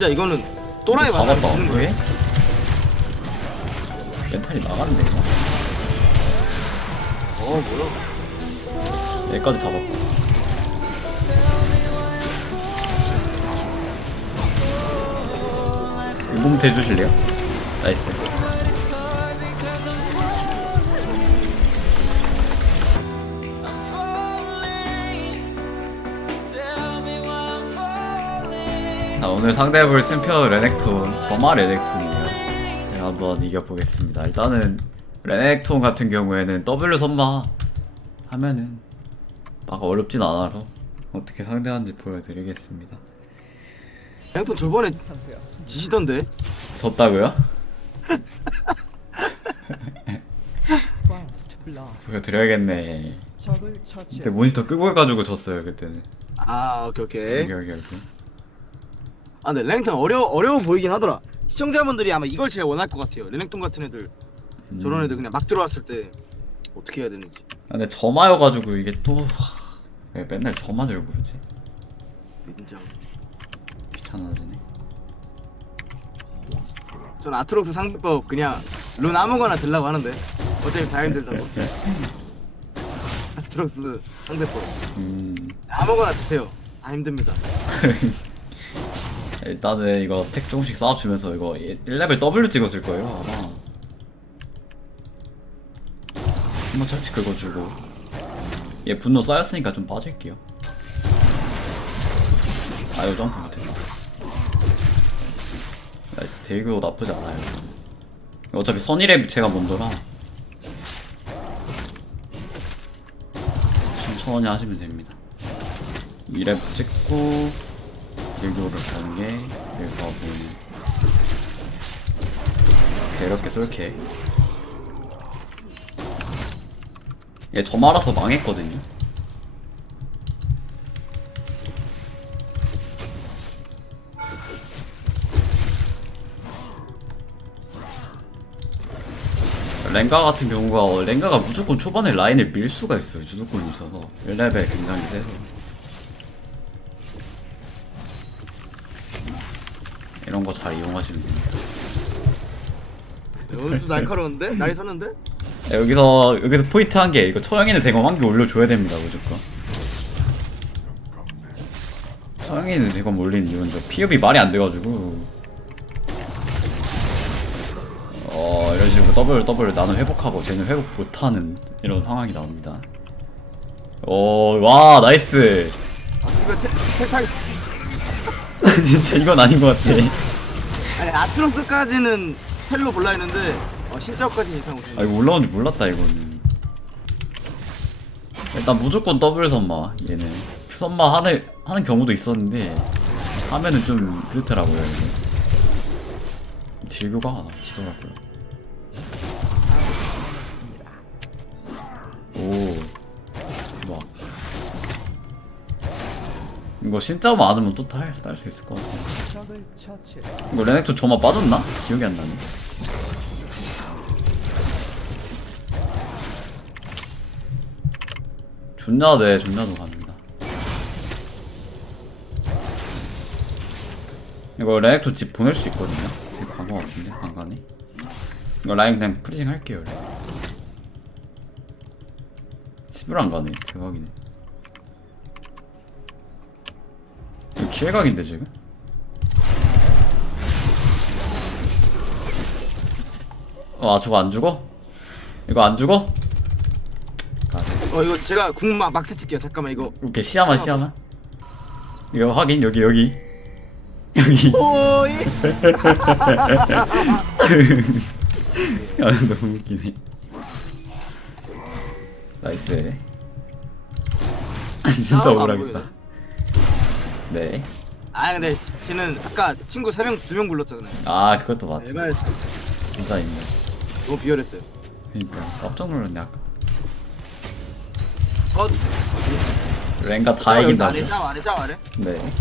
진짜 이거는 또라이 다. 죽는 거야. 왜? 멘탈이 나갔네. 어 뭐야? 여기까지 잡았다. 몸 대주실래요? 나이스. 자, 오늘 상대해볼 심표 레넥톤, 저마 레넥톤이에요. 제가 한번 이겨보겠습니다. 일단은 레넥톤 같은 경우에는 W 선마 하면은 막 어렵진 않아서 어떻게 상대하는지 보여드리겠습니다. 또 저번에 지시던데. 졌다고요? 보여드려야겠네. 그때 모니터 끄고 해가지고 졌어요 그때는. 아 오케이 오케이. 여기 여기 여기. 아 근데 랭턴 어려 어려워 보이긴 하더라. 시청자분들이 아마 이걸 제일 원할 것 같아요. 랭턴 같은 애들 음. 저런 애들 그냥 막 들어왔을 때 어떻게 해야 되는지. 아, 근데 저마여가지고 이게 또 하, 왜 맨날 저마 들고 그러지? 인정. 귀찮아지네. 전 아트록스 상대법 그냥 룬 아무거나 들라고 하는데 어차피 다 힘들다고. 아트록스 상대법 음. 아무거나 드세요. 다 힘듭니다. 일단은 이거 스택 조금씩 쌓아주면서 이거 1레벨 W 찍었을 거예요 아마. 한번 철치 긁어주고. 얘 분노 쌓였으니까 좀 빠질게요. 아유 점프 못했다. 나이스. 대교 나쁘지 않아요. 어차피 선이랩 제가 먼저라. 천천히 하시면 됩니다. 2랩 찍고 딜교를 번개 그래서 보니 이렇게 쏠게. 얘 저 말아서 망했거든요. 랭가 같은 경우가 랭가가 무조건 초반에 라인을 밀 수가 있어요. 주도권이 있어서. 1레벨 굉장히 세서 이런 거 잘 이용하시면 됩니다. 오늘 좀 날카로운데? 날이 섰는데? 네, 여기서 여기서 포인트 한 개 이거 처형이는 대검 한 개 올려줘야 됩니다 무조건. 처형이는 대검 올리는 이유는 저 피업이 말이 안 돼가지고 어 이런 식으로 더블 더블 나는 회복하고 쟤는 회복 못하는 이런 상황이 나옵니다. 오와 나이스. 아 이거 태, 태탈 진짜 이건 아닌 것 같아. 아니 아트록스까지는 텔로 골라 했는데 어, 신짜오까지는 이상 못했네. 아 이거 올라온 줄 몰랐다 이거는. 일단 무조건 더블 선마 큐 선마 하는, 하는 경우도 있었는데 하면은 좀 그렇더라고요 이게 딜교가 지더라고요. 오 이거 진짜 많으면 또딸수 있을 것 같아. 이거 레넥톤 저만 빠졌나? 기억이 안 나네. 존나 네 존나 도 갑니다. 이거 레넥토 집 보낼 수 있거든요? 집 간 거 같은데 안 가네? 이거 라인 그냥 프리징 할게요 그래. 집을 안 가네. 대박이네 기회각인데 지금? 아 저거 안 죽어? 이거 안 죽어? 어 이거 제가 궁막 막대 칠게요. 잠깐만 이거. 오케이 시야만 시야만 이거 확인 여기 여기 여기 오이. 아 너무 웃기네 나이스 아 진짜 안 억울하겠다 보이네. 네아 아 근데 쟤는 아까 친구 세명두명 불렀잖아요. 아, 그것도 맞지 에바였어. 진짜 있네 너무 비열했어요. 그니까 깜짝 놀랐네 아까 어. 랭가 다짜 이긴다 아래 짜 아래 짜 아래. 네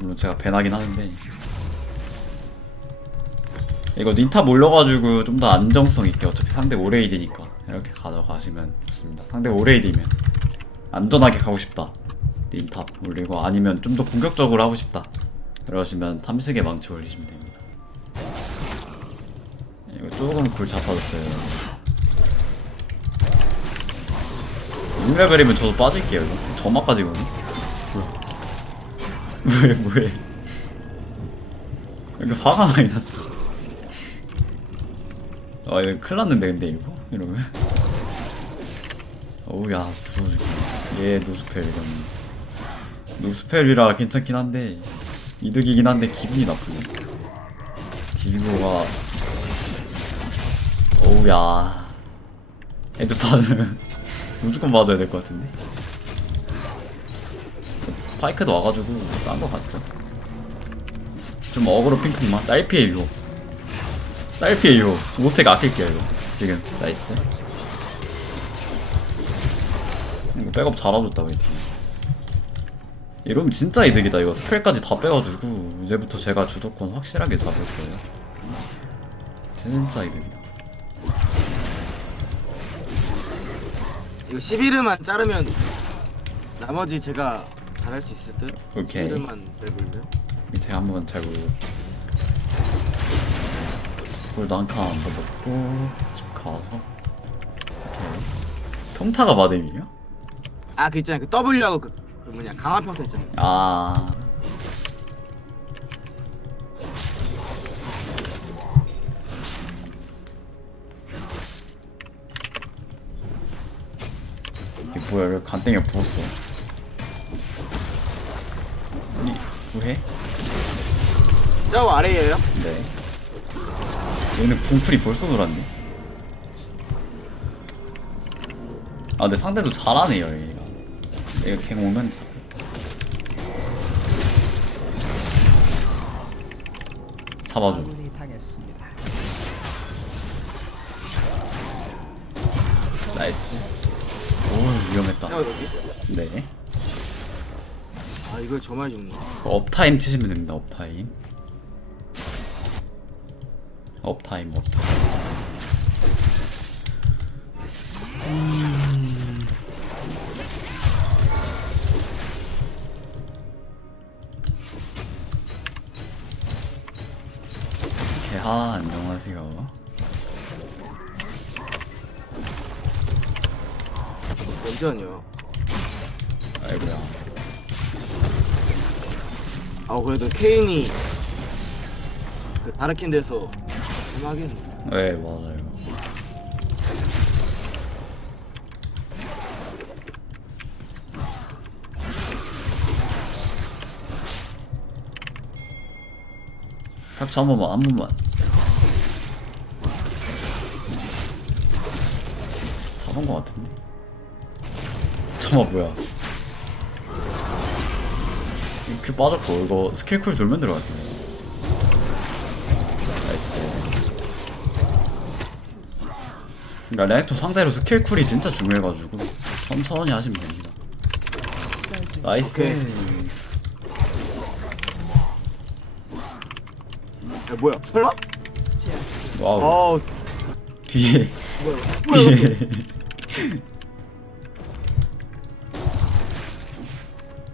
물론 제가 배나긴 하는데 이거 닌타 몰려가지고 좀 더 안정성 있게 어차피 상대 오레이드니까 이렇게 가져가시면 좋습니다 상대 오레이드면 안전하게 가고 싶다 닌탑 올리고 아니면 좀 더 공격적으로 하고 싶다 그러시면 탐식의 망치 올리시면 됩니다. 이거 조금 골 잡아줬어요. 6레벨이면 저도 빠질게요 이거. 점화까지 오네. 뭐야? 뭐해 뭐해? 이거 화가 많이 났어. 아 이거 큰일 났는데 근데 이거 이러면. 어우 야 무서워 죽겠네. 얘 노스펠 이건. 노스펠이라 괜찮긴 한데 이득이긴 한데 기분이 나쁘네. 딜고가 어우야. 받으면 무조건 받아야 될 것 같은데. 파이크도 와가지고 딴 거 같죠. 좀 어그로 핑크만. 딸피에 이거. 딸피에 이거. 모텍 아낄게요 이거. 지금. 나이스. 이거 백업 잘해줬다고 이팀 이러면 진짜 이득이다 이거 스펠까지 다 빼가지고 이제부터 제가 주도권 확실하게 잡을 거예요 진짜 이득이다 이거 11회만 자르면 나머지 제가 잘할 수 있을 듯. 오케이. 11회만 잘 볼래요? 제가 한번 잘 보고 골 난카 안 받았고 집 가서 오케이 평타가 마뎀이에요? 아, 그 있잖아요. 그 W하고 그, 그 뭐냐 강화 평타 있잖아요. 아 이게 뭐야 왜 간땡이가 부었어 아니 뭐해? 저 아래에요. 네 얘는 궁풀이 벌써 돌았네 아 근데 상대도 잘하네요 얘 갱 오면 잡 잡아줘. 나이스 오 위험했다. 네 아, 이걸 저만 죽네. 그 업타임 치시면 됩니다 업타임 업타임 업타임 개 하 안녕하세요 완전요. 아이고야 아, 그래도 케인이 그 다르킨데서 음악이네. 네 맞아요 탑차 한 번만 한 번만 거 같은데 잠깐만 뭐야 이렇게 빠졌고 이거 스킬쿨 돌면 들어갔네 나이스 그러니까 레넥토 상대로 스킬 쿨이 진짜 중요해가지고 천천히 하시면 됩니다. 나이스. 오케이. 야, 뭐야? 설마? 와우. 어, 뒤에 뭐야? 뭐야? 뒤에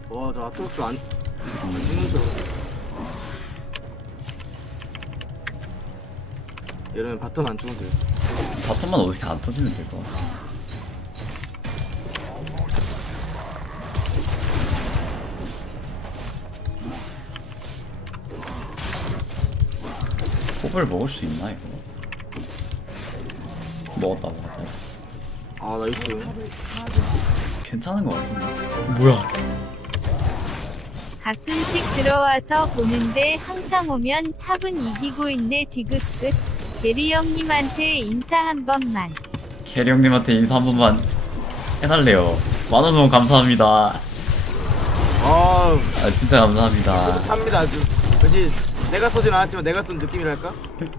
와, 저 아토스 안, 안 죽는 줄 알았어. 이러면 바텀 안 죽으면 돼. 바텀만 어떻게 안 터지면 될 것 같아. 호흡을 먹을 수 있나 이거? 먹었다 먹었다. 아, 나이스. 괜찮은 것 같은데. 뭐야? 가끔씩 들어와서 보는데 항상 오면 탑은 이기고 있네 디귿끝 게리 형님한테 인사 한 번만 캐리 형님한테 인사 한 번만 해달래요. 만원 후원 감사합니다. 아, 아 진짜 감사합니다. 합니다 아주. 왠지 내가 쏘진 않았지만 내가 쏜 느낌이랄까?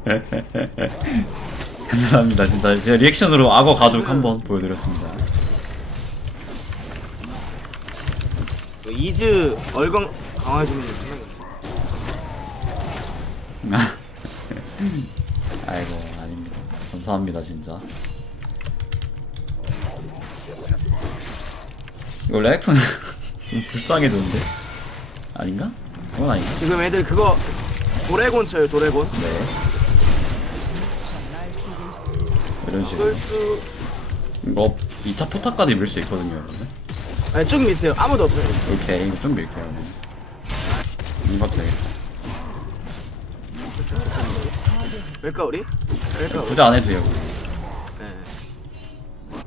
감사합니다 진짜 제가 리액션으로 악어 가죽 한번 보여드렸습니다. 그 이즈 얼건 강화해주면 생각이 아이고 아닙니다. 감사합니다 진짜. 이거 레렉톤 좀 불쌍해졌는데 아닌가? 그건 아니고. 지금 애들 그거 도래곤 쳐요 도래곤 네. 이런 식으로. 수 이거 2차 포탑까지 밀 수 있거든요, 여러분. 아니 쭉 미세요 아무도 없어요 오케이, 이거 좀 밀게요. 이거 되겠다. 될까 우리? 될까 우리? 굳이 안 해도 돼요. 네.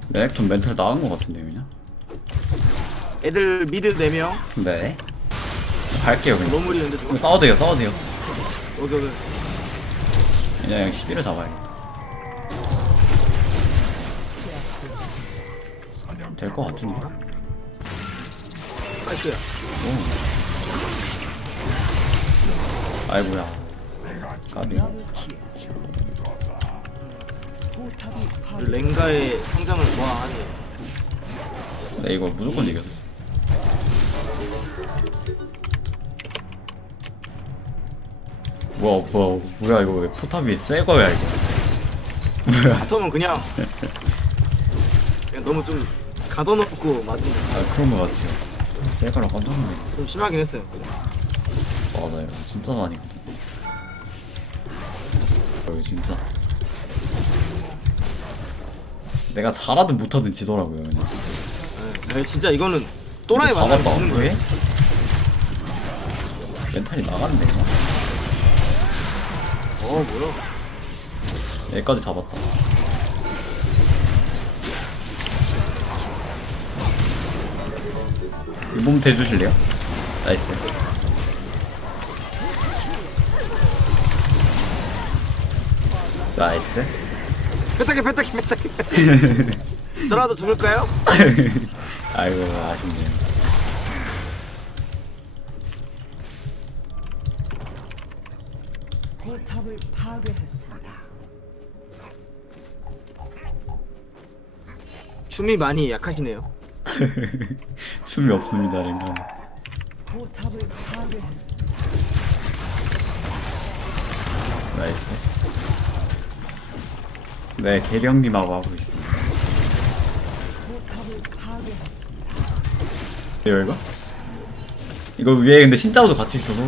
레넥톤 멘탈 나간 것 같은데, 그냥. 애들 미드 4명 네. 갈게요, 그냥. 너무 무리는데 이거 저거 싸워도 돼요, 싸워도 돼요. 여기 여기 그냥 11을 잡아야겠다. 될 것 같은데. 나이스야 오. 아이고야. 까비. 랭가의 성장을 좋아하니 네, 이거 무조건 이겼어. 뭐야, 뭐야, 뭐야, 이거 왜 포탑이 새 거야, 이거. 뭐야. 바텀은 그냥 그냥 너무 좀 가둬놓고 맞은 아, 그런 거 같아요. 새 거라 깜짝 놀랐네. 좀 심하긴 했어요 맞아요. 진짜 많이. 어, 진짜. 내가 잘하든 못하든 지더라고요, 그냥. 네, 네, 진짜 이거는 또라이 이거 만나면 잡았다. 지는 왜? 거예요 멘탈이 나갔네. 어 뭐야 여기까지 잡았다. 몸 대주실래요? 나이스. 나이스. 뺐다게 뺐다게 뺐다게 저라도 죽을까요? 아이고 아쉽네요. 포탑을 파괴했습니다. 춤이 많이 약하시네요 춤이 없습니다, 파괴했습니다. 나이스. 네, 계령님하고 하고 있습니다. 돼요 이거? 이거 위에 근데 신짜오도 같이 있어서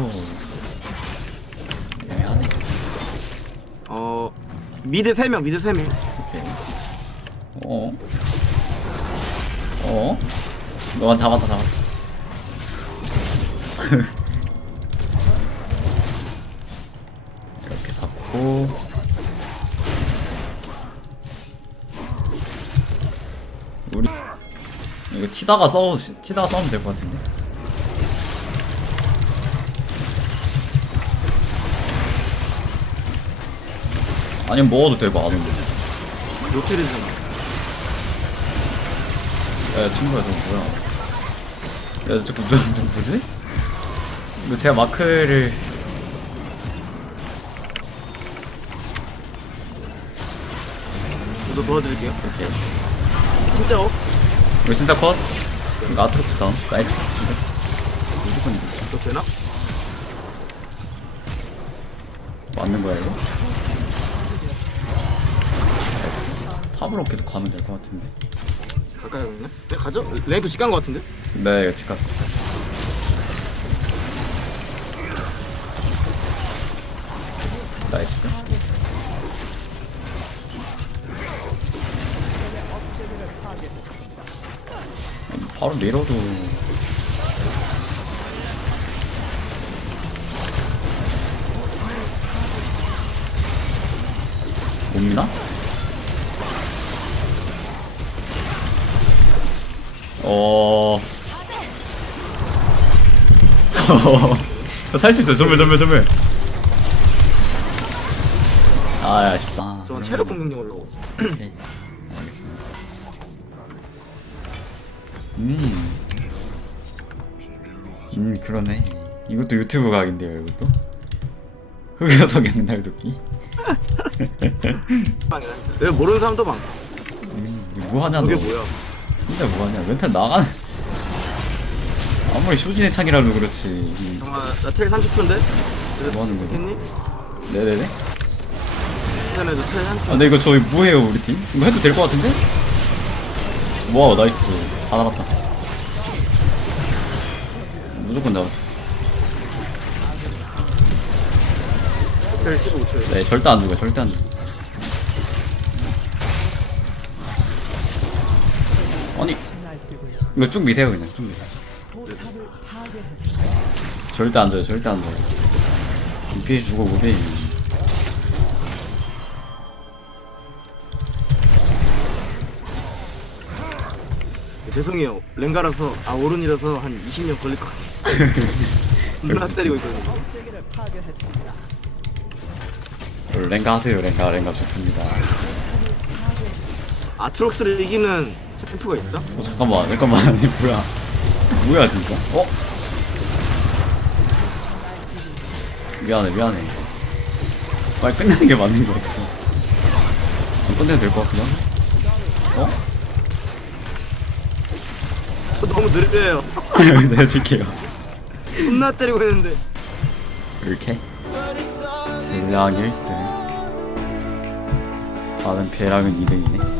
애매하네. 어 미드 3명 미드 3명 오케이. 어? 어? 너만 잡았다 잡았다. 이렇게 잡고 우리 이거 치다가 싸우 치다가 싸우면 될 것 같은데. 아니면 먹어도 되고 안 오는데. 로테르잖아 야 친구야 너 뭐야 야 자꾸 너, 너 뭐지? 이거 제가 마크를 저도 도와드릴게요 이렇게 진짜 어? 이거 진짜 컷? 이거 아트록스 다운 나이스 무조건 이거 이거 되나? 맞는 거야 이거? 탑으로 계속 가면 될 것 같은데 가까이 오네? 네 가죠? 랭도 직간 거 같은데? 네 이거 집 갔어 나이스 바로 밀어도 못 미나? 어... 살 수 있어 전멸 전멸 전멸 아 아쉽다 저 체력 공격용으로 오케이. 알겠습니다. 음. 음, 그러네. 이것도 유튜브 각인데요, 이것도? 흑여성 양날 도끼? 왜 모르는 사람도 많아 음, 이거 뭐하냐, 너. 그게 뭐야 멘탈 뭐하냐? 멘탈 나가는 아무리 쇼진의 창이라도 그렇지. 잠깐만 나텔 30초인데? 뭐하는 거지? 네네네. 아 근데 이거 저희 뭐해요 우리 팀? 이거 해도 될 것 같은데? 와우 나이스. 다 나갔다. 무조건 잡았어. 15초에 네 절대 안 죽어 절대 안 죽어. 아니. 이거 쭉 미세요 그냥 쭉 파괴했습니다. 절대 안 줘요 절대 안 줘요 무비 주고 무비 죄송해요. 랭가라서 아 오른이라서 한 20년 걸릴 것 같아요. 존나 때리고 있거든요. 랭가 하세요 랭가 랭가 좋습니다 아트록스를 이기는 챔프가 있다? 어 잠깐만 잠깐만 아니 뭐야 뭐야 진짜 어? 미안해 미안해 빨리 끝내는 게 맞는 것 같아 안 끝내도 될 것 같긴 한데 어? 저 너무 느려요. 내가 줄게요 존나 때리고 있는데. 이렇게 신랑 1등 다른 배랑은 2등이네